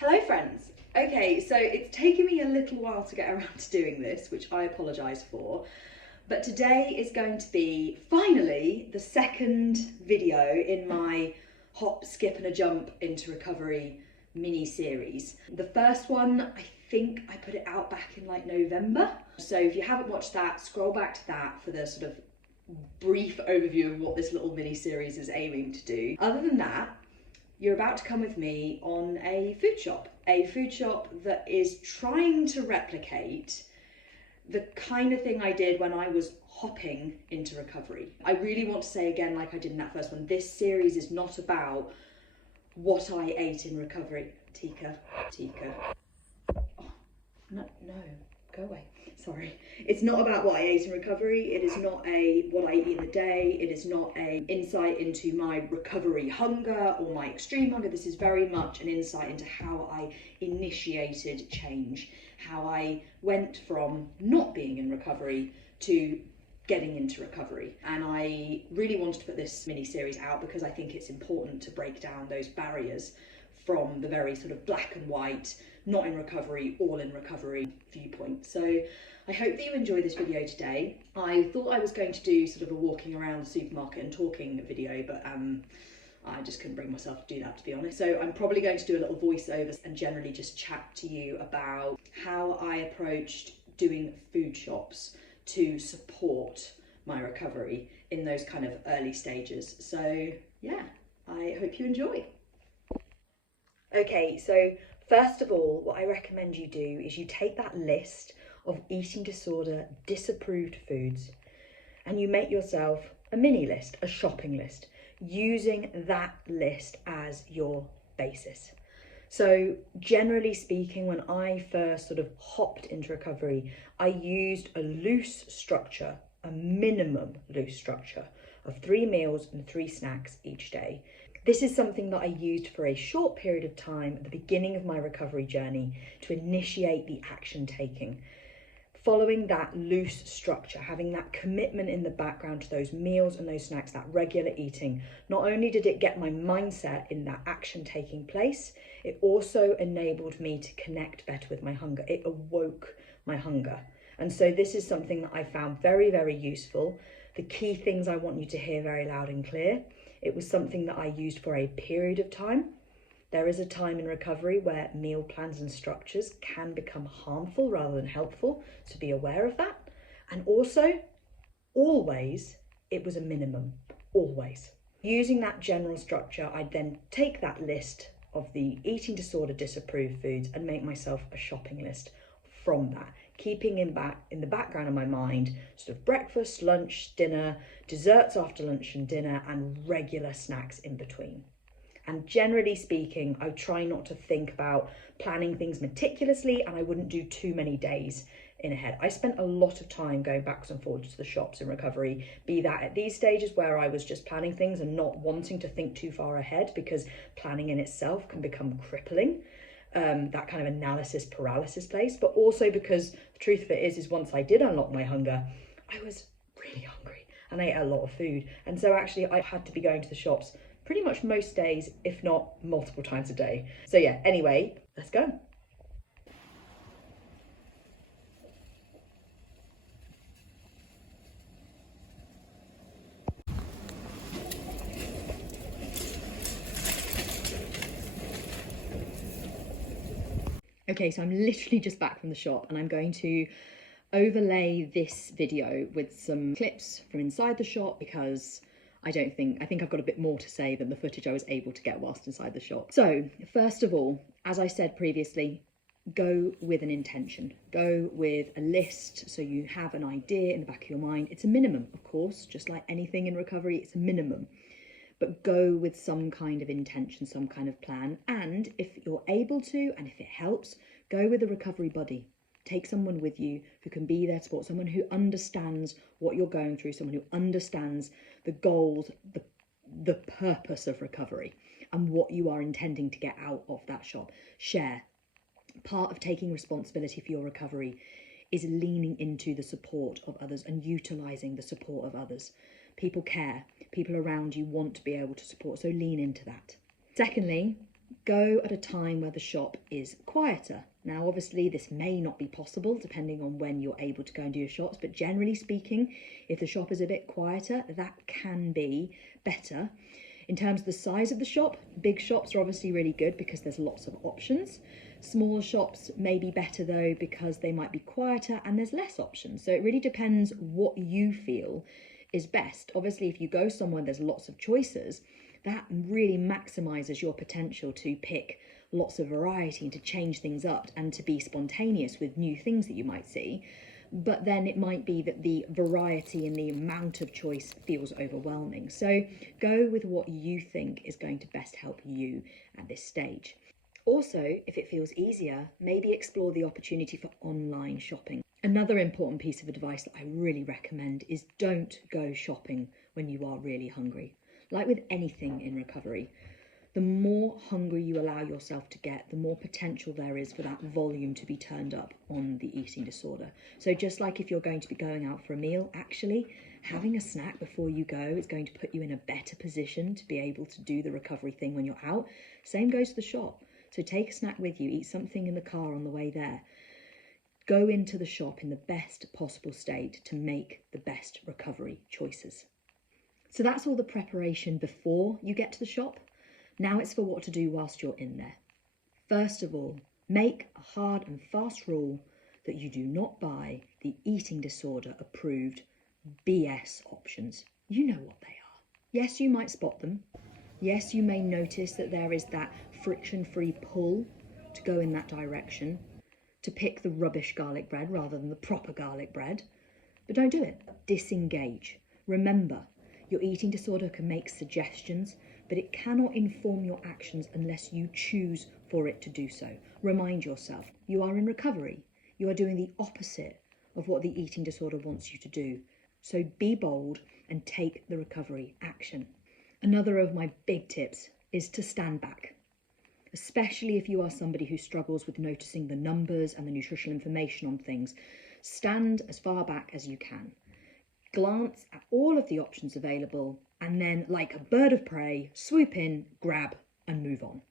Hello friends. Okay, so it's taken me a little while to get around to doing this, which I apologise for, but today is going to be finally the second video in my hop, skip and a jump into recovery mini series. The first one, I think I put it out back in like November. So if you haven't watched that, scroll back to that for the sort of brief overview of what this little mini series is aiming to do. Other than that, you're about to come with me on a food shop that is trying to replicate the kind of thing I did when I was hopping into recovery. I really want to say again, like I did in that first one, this series is not about what I ate in recovery. Tika. Oh, no, go away. Sorry. It's not about what I ate in recovery. It is not what I eat in the day. It is not an insight into my recovery hunger or my extreme hunger. This is very much an insight into how I initiated change, how I went from not being in recovery to getting into recovery. And I really wanted to put this mini series out because I think it's important to break down those barriers from the very sort of black and white, not in recovery, all in recovery viewpoint. So I hope that you enjoy this video today. I thought I was going to do sort of a walking around the supermarket and talking video, but I just couldn't bring myself to do that, to be honest. So I'm probably going to do a little voiceover and generally just chat to you about how I approached doing food shops to support my recovery in those kind of early stages. So yeah, I hope you enjoy. Okay, so first of all, what I recommend you do is you take that list of eating disorder disapproved foods and you make yourself a mini list, a shopping list, using that list as your basis. So generally speaking, when I first sort of hopped into recovery, I used a loose structure, a minimum loose structure of 3 meals and 3 snacks each day. This is something that I used for a short period of time at the beginning of my recovery journey to initiate the action taking. Following that loose structure, having that commitment in the background to those meals and those snacks, that regular eating, not only did it get my mindset in that action taking place, it also enabled me to connect better with my hunger. It awoke my hunger. And so this is something that I found very, very useful. The key things I want you to hear very loud and clear. It was something that I used for a period of time. There is a time in recovery where meal plans and structures can become harmful rather than helpful, so be aware of that. And also, always, it was a minimum, always. Using that general structure, I'd then take that list of the eating disorder disapproved foods and make myself a shopping list from that, keeping in the background of my mind sort of breakfast, lunch, dinner, desserts after lunch and dinner, and regular snacks in between. And generally speaking, I try not to think about planning things meticulously, and I wouldn't do too many days in ahead. I spent a lot of time going backwards and forwards to the shops in recovery, be that at these stages where I was just planning things and not wanting to think too far ahead because planning in itself can become crippling. That kind of analysis paralysis place, but also because the truth of it is once I did unlock my hunger, I was really hungry and I ate a lot of food. And so actually I had to be going to the shops pretty much most days, if not multiple times a day. So yeah, anyway, let's go. Okay, so I'm literally just back from the shop and I'm going to overlay this video with some clips from inside the shop because I think I've got a bit more to say than the footage I was able to get whilst inside the shop. So first of all, as I said previously, go with an intention, go with a list so you have an idea in the back of your mind. It's a minimum, of course, just like anything in recovery, it's a minimum. But go with some kind of intention, some kind of plan. And if you're able to, and if it helps, go with a recovery buddy. Take someone with you who can be there to support, someone who understands what you're going through, someone who understands the goals, the purpose of recovery and what you are intending to get out of that shop. Share. Part of taking responsibility for your recovery is leaning into the support of others and utilising the support of others. People care. People around you want to be able to support, so lean into that. Secondly, Go at a time where the shop is quieter. Now, obviously, this may not be possible depending on when you're able to go and do your shops, but generally speaking, if the shop is a bit quieter, that can be better. In terms of the size of the shop, big shops are obviously really good because there's lots of options. Smaller shops may be better though because they might be quieter and there's less options. So it really depends what you feel is best. Obviously, if you go somewhere there's lots of choices, that really maximizes your potential to pick lots of variety and to change things up and to be spontaneous with new things that you might see. But then it might be that the variety and the amount of choice feels overwhelming. So go with what you think is going to best help you at this stage. Also, if it feels easier, maybe explore the opportunity for online shopping. Another important piece of advice that I really recommend is don't go shopping when you are really hungry. Like with anything in recovery, the more hungry you allow yourself to get, the more potential there is for that volume to be turned up on the eating disorder. So just like if you're going to be going out for a meal, actually having a snack before you go is going to put you in a better position to be able to do the recovery thing when you're out. Same goes to the shop. So take a snack with you, eat something in the car on the way there. Go into the shop in the best possible state to make the best recovery choices. So that's all the preparation before you get to the shop. Now it's for what to do whilst you're in there. First of all, make a hard and fast rule that you do not buy the eating disorder approved BS options. You know what they are. Yes, you might spot them. Yes, you may notice that there is that friction-free pull to go in that direction, to pick the rubbish garlic bread rather than the proper garlic bread. But don't do it. Disengage. Remember, your eating disorder can make suggestions, but it cannot inform your actions unless you choose for it to do so. Remind yourself, you are in recovery. You are doing the opposite of what the eating disorder wants you to do. So be bold and take the recovery action. Another of my big tips is to stand back, especially if you are somebody who struggles with noticing the numbers and the nutritional information on things. Stand as far back as you can. Glance at all of the options available and then, like a bird of prey, swoop in, grab and move on.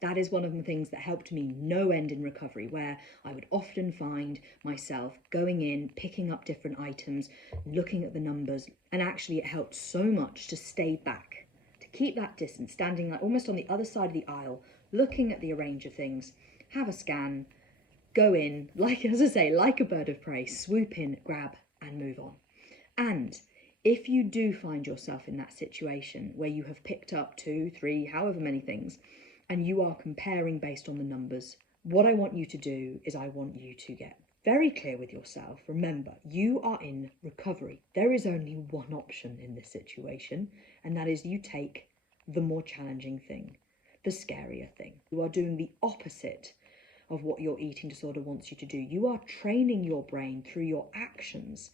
That is one of the things that helped me no end in recovery, where I would often find myself going in, picking up different items, looking at the numbers, and actually it helped so much to stay back, to keep that distance, standing like almost on the other side of the aisle, looking at the range of things, have a scan, go in, like, as I say, like a bird of prey, swoop in, grab and move on. And if you do find yourself in that situation where you have picked up 2, 3, however many things, and you are comparing based on the numbers, what I want you to do is I want you to get very clear with yourself. Remember, you are in recovery. There is only one option in this situation, and that is you take the more challenging thing, the scarier thing. You are doing the opposite of what your eating disorder wants you to do. You are training your brain through your actions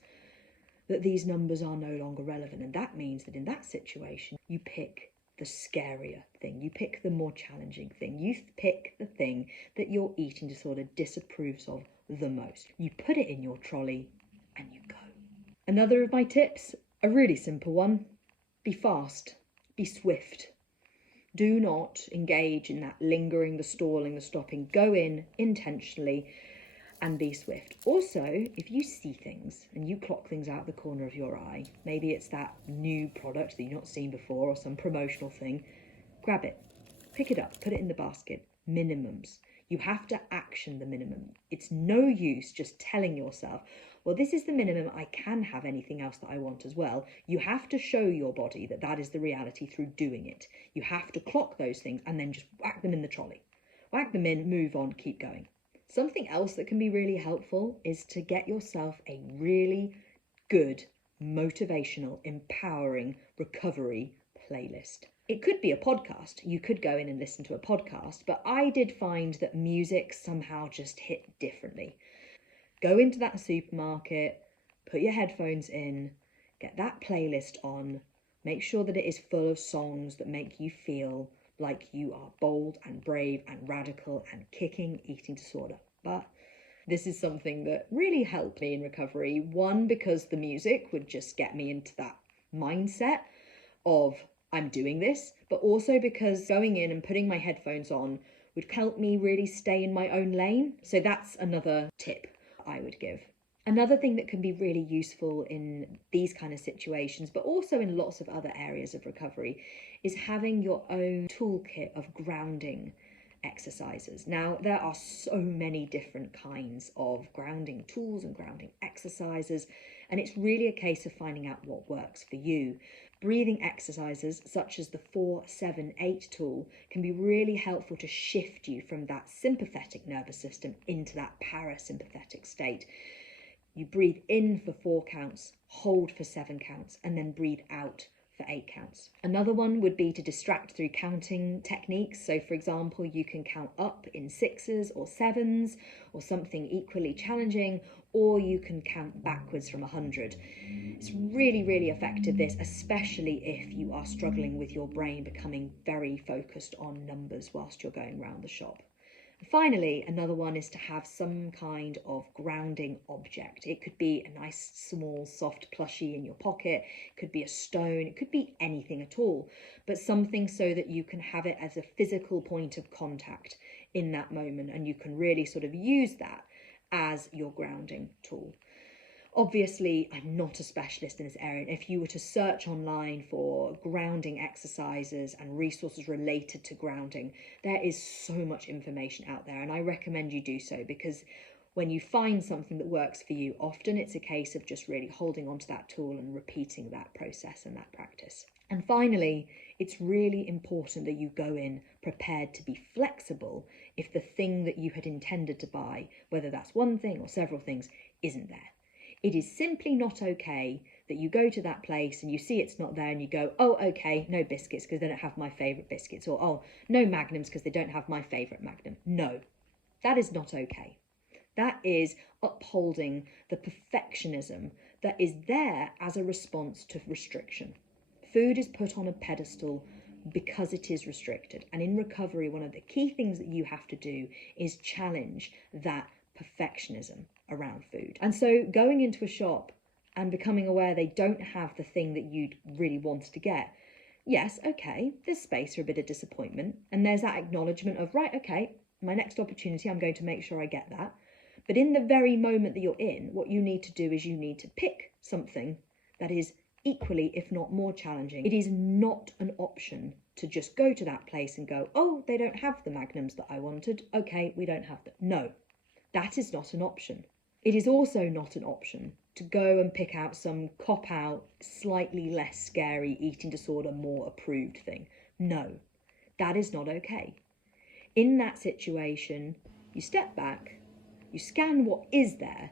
that these numbers are no longer relevant. And that means that in that situation, you pick the scarier thing. You pick the more challenging thing. You pick the thing that your eating disorder disapproves of the most. You put it in your trolley and you go. Another of my tips, a really simple one, be fast, be swift. Do not engage in that lingering, the stalling, the stopping. Go in intentionally and be swift. Also, if you see things and you clock things out the corner of your eye, maybe it's that new product that you've not seen before or some promotional thing, grab it, pick it up, put it in the basket. Minimums. You have to action the minimum. It's no use just telling yourself, well, this is the minimum, I can have anything else that I want as well. You have to show your body that that is the reality through doing it. You have to clock those things and then just whack them in the trolley. Whack them in, move on, keep going. Something else that can be really helpful is to get yourself a really good, motivational, empowering recovery playlist. It could be a podcast. You could go in and listen to a podcast, but I did find that music somehow just hit differently. Go into that supermarket, put your headphones in, get that playlist on, make sure that it is full of songs that make you feel like you are bold and brave and radical and kicking eating disorder. But this is something that really helped me in recovery. One, because the music would just get me into that mindset of I'm doing this, but also because going in and putting my headphones on would help me really stay in my own lane. So that's another tip I would give. Another thing that can be really useful in these kind of situations, but also in lots of other areas of recovery, is having your own toolkit of grounding exercises. Now, there are so many different kinds of grounding tools and grounding exercises, and it's really a case of finding out what works for you. Breathing exercises such as the 4-7-8 tool can be really helpful to shift you from that sympathetic nervous system into that parasympathetic state. You breathe in for 4 counts, hold for 7 counts, and then breathe out for 8 counts. Another one would be to distract through counting techniques. So for example, you can count up in 6s or 7s or something equally challenging, or you can count backwards from 100. It's really, really effective, this, especially if you are struggling with your brain becoming very focused on numbers whilst you're going around the shop. Finally, another one is to have some kind of grounding object. It could be a nice, small, soft plushie in your pocket. It could be a stone. It could be anything at all, but something so that you can have it as a physical point of contact in that moment, and you can really sort of use that as your grounding tool. Obviously, I'm not a specialist in this area, and if you were to search online for grounding exercises and resources related to grounding, there is so much information out there, and I recommend you do so, because when you find something that works for you, often it's a case of just really holding onto that tool and repeating that process and that practice. And finally, it's really important that you go in prepared to be flexible if the thing that you had intended to buy, whether that's one thing or several things, isn't there. It is simply not okay that you go to that place and you see it's not there and you go, oh, okay, no biscuits because they don't have my favourite biscuits, or oh, no Magnums because they don't have my favourite Magnum. No, that is not okay. That is upholding the perfectionism that is there as a response to restriction. Food is put on a pedestal because it is restricted. And in recovery, one of the key things that you have to do is challenge that perfectionism around food. And so going into a shop and becoming aware they don't have the thing that you'd really wanted to get, yes, okay, there's space for a bit of disappointment, and there's that acknowledgement of, right, okay, my next opportunity, I'm going to make sure I get that. But in the very moment that you're in, what you need to do is you need to pick something that is equally, if not more challenging. It is not an option to just go to that place and go, oh, they don't have the Magnums that I wanted, okay, we don't have them. No, that is not an option. It is also not an option to go and pick out some cop-out, slightly less scary eating disorder, more approved thing. No, that is not okay. In that situation, you step back, you scan what is there,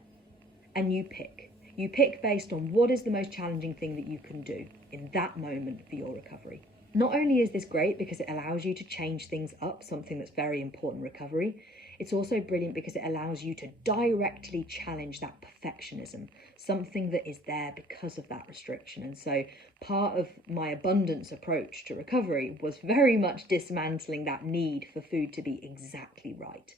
and you pick. You pick based on what is the most challenging thing that you can do in that moment for your recovery. Not only is this great because it allows you to change things up, something that's very important in recovery, it's also brilliant because it allows you to directly challenge that perfectionism, something that is there because of that restriction. And so part of my abundance approach to recovery was very much dismantling that need for food to be exactly right.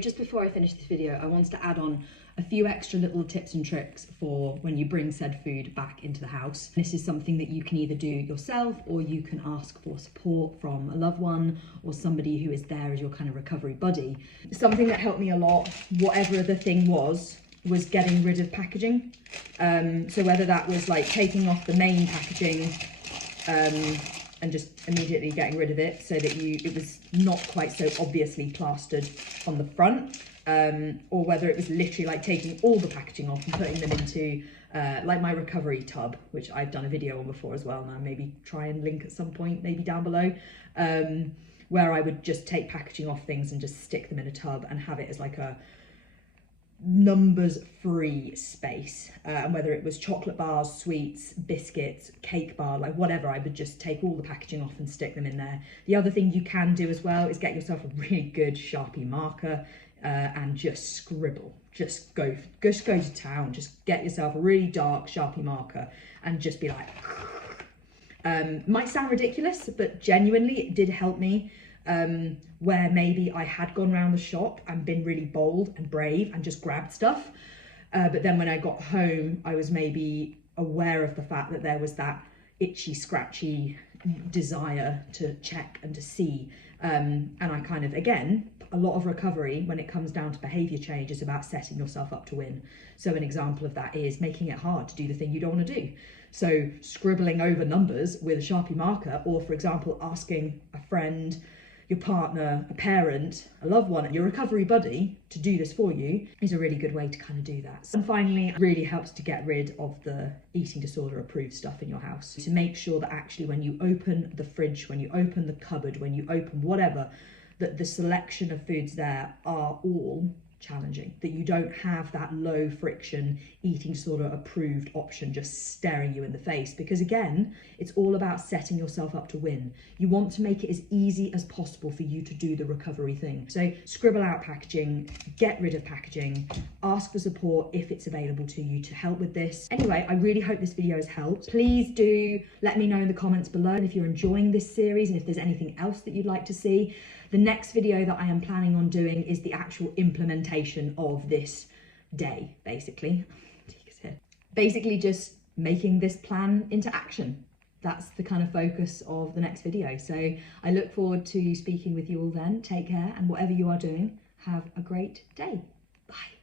Just before I finish this video, I wanted to add on a few extra little tips and tricks for when you bring said food back into the house. This is something that you can either do yourself, or you can ask for support from a loved one or somebody who is there as your kind of recovery buddy. Something that helped me a lot, whatever the thing was getting rid of packaging. So whether that was like taking off the main packaging and just immediately getting rid of it so that it was not quite so obviously plastered on the front, or whether it was literally like taking all the packaging off and putting them into like my recovery tub, which I've done a video on before as well, and I'll maybe try and link at some point, maybe down below, where I would just take packaging off things and just stick them in a tub and have it as like a numbers free space, and whether it was chocolate bars, sweets, biscuits, cake bar, like whatever, I would just take all the packaging off and stick them in there. The other thing you can do as well is get yourself a really good Sharpie marker and just scribble. Just go to town. Just get yourself a really dark Sharpie marker and just be like might sound ridiculous, but genuinely it did help me. Where maybe I had gone around the shop and been really bold and brave and just grabbed stuff, but then when I got home I was maybe aware of the fact that there was that itchy, scratchy desire to check and to see. And I kind of, again, a lot of recovery when it comes down to behavior change is about setting yourself up to win. So an example of that is making it hard to do the thing you don't want to do. So scribbling over numbers with a Sharpie marker, or for example, asking a friend, your partner, a parent, a loved one, your recovery buddy to do this for you is a really good way to kind of do that. And finally, it really helps to get rid of the eating disorder approved stuff in your house. To make sure that actually when you open the fridge, when you open the cupboard, when you open whatever, that the selection of foods there are all challenging, that you don't have that low friction eating disorder approved option just staring you in the face, because again, it's all about setting yourself up to win. You want to make it as easy as possible for you to do the recovery thing. So scribble out packaging, get rid of packaging, ask for support if it's available to you to help with this. Anyway, I really hope this video has helped. Please do let me know in the comments below if you're enjoying this series and if there's anything else that you'd like to see. The next video that I am planning on doing is the actual implementation of this day, basically. Basically just making this plan into action. That's the kind of focus of the next video. So I look forward to speaking with you all then. Take care, and whatever you are doing, have a great day. Bye.